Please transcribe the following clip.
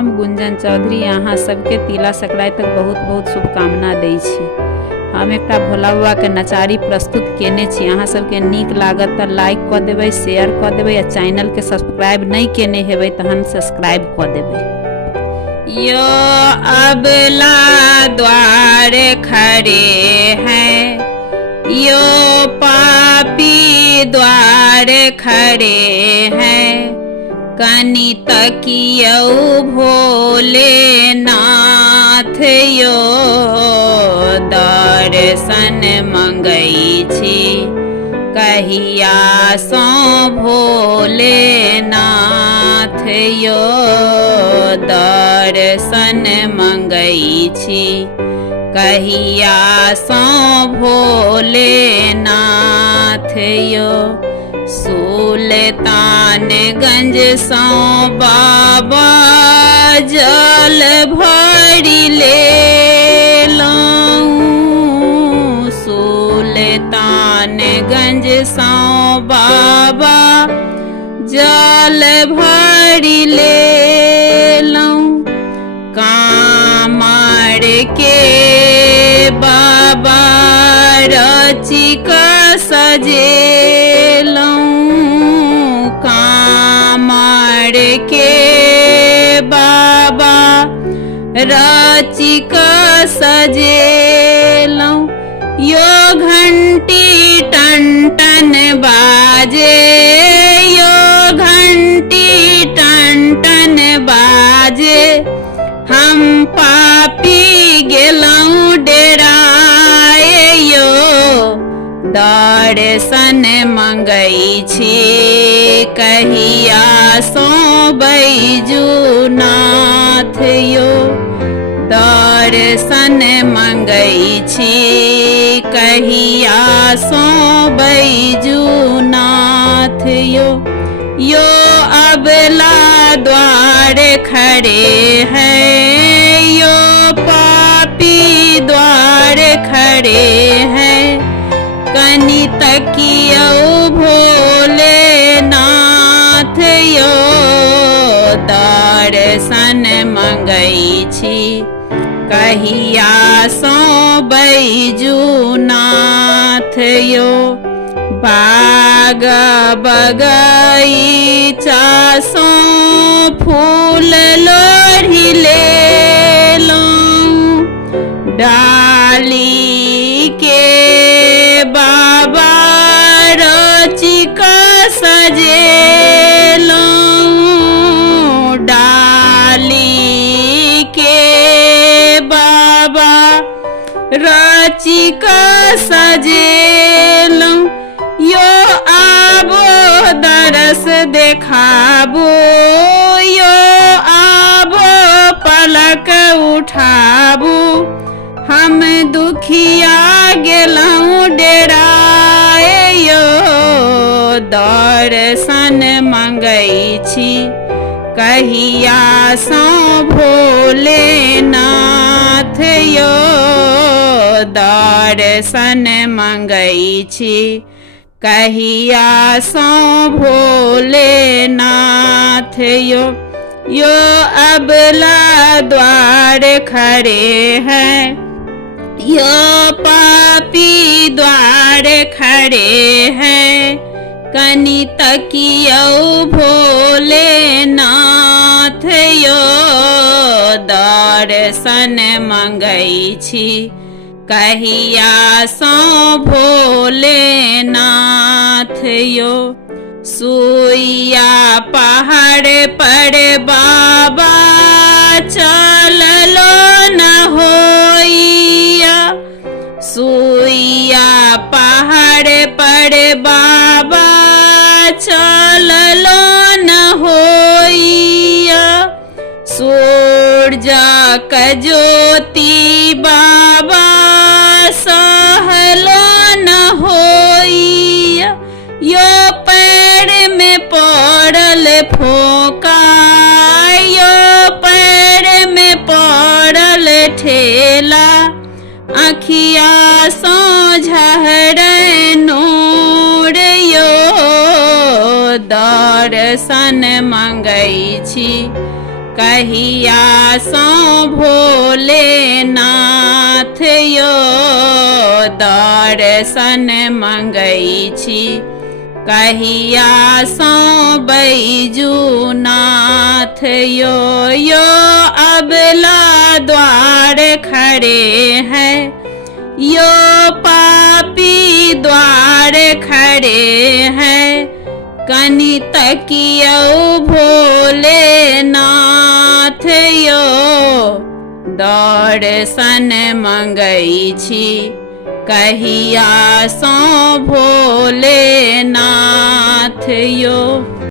हम गुंजन चौधरी अहाँ सबके तिला संक्रांति तक बहुत बहुत शुभकामना दै छी। हम एकटा भोला बाबा के नचारी प्रस्तुत केने छी। अहाँ सबके नीक लागत तऽ लाइक कऽ देबै, शेयर कऽ देबै आ चैनल के सब्सक्राइब नहीं केने हेबै तहन सब्सक्राइब कऽ देबै। यो अबला द्वार खड़े हैं, यो पापी द्वार खड़े हैं, कनि तकियौ भोलेनाथ यो दर्शन मंगै छी कहिया सो भोलेनाथ यो दर्शन मंगै छी कहिया सो भोलेनाथ यो। सुल्तानगंज सो बाबा जल भरि लेलहुँ, सुल्तानगंज सो बाबा जल भरि लेलहुँ, कामर के बाबा रचि कऽ सजेलहुँ, कामर के बाबा रचि कऽ सजेलहुँ, यो घंटी टन टन बाजे, यो घंटी टन टन बाजे, हम पापी गेलहुँ डेराए यो दर्शन मंगै छी कहिया सो बैजूनाथ यो दर्शन मंगै छी कहिया सो बैजूनाथ यो। यो अबला द्वार खड़े हैं, यो पापी द्वार खड़े हैं, कनि तकियौ भोलेनाथ यो दर्शन मंगै छी कहिया सो बैजूनाथ यो। बाग बगैचा सो फूल लोढ़ी लेलहुँ, डाली के बाबा रचि कऽ सजेलहुँ, डाली के बाबा रचि कऽ सजेलहुँ, यो आबो दरस देखाबो, यो आबो पलक उठाबू, हम दुखिया गेलहुँ डेराए यो दर्शन मंगै छी कहिया सो भोलेनाथ यो दर्शन मंगै छी कहिया सो भोलेनाथ यो। यो अबला द्वार खड़े हैं, यो पापी द्वार खड़े हैं, कनि तकियौ भोलेनाथ यो दर्शन मंगै छी कहिया सो भोलेनाथ यो। सुइया पहाड़ पर बाबा चललो न होइया, सुइया पहाड़ पर बाबा चललो न होइया, सूरज क ज्योति बाबा सहलो न होइया, यो पैर में पड़ल फोका, यो पैर में पड़ल ठेला, अखिया सो झहरै नूर यो दर्शन मंगै छी कहिया सो भोलेनाथ यो दर्शन मंगै छी, कहिया सो बैजूनाथ यो अबला द्वार खड़े हैं, यो पापी द्वार खड़े हैं, कनि तकियो भोलेनाथ यो दर्शन मंगै छी, कहिया सो भोलेनाथ यो।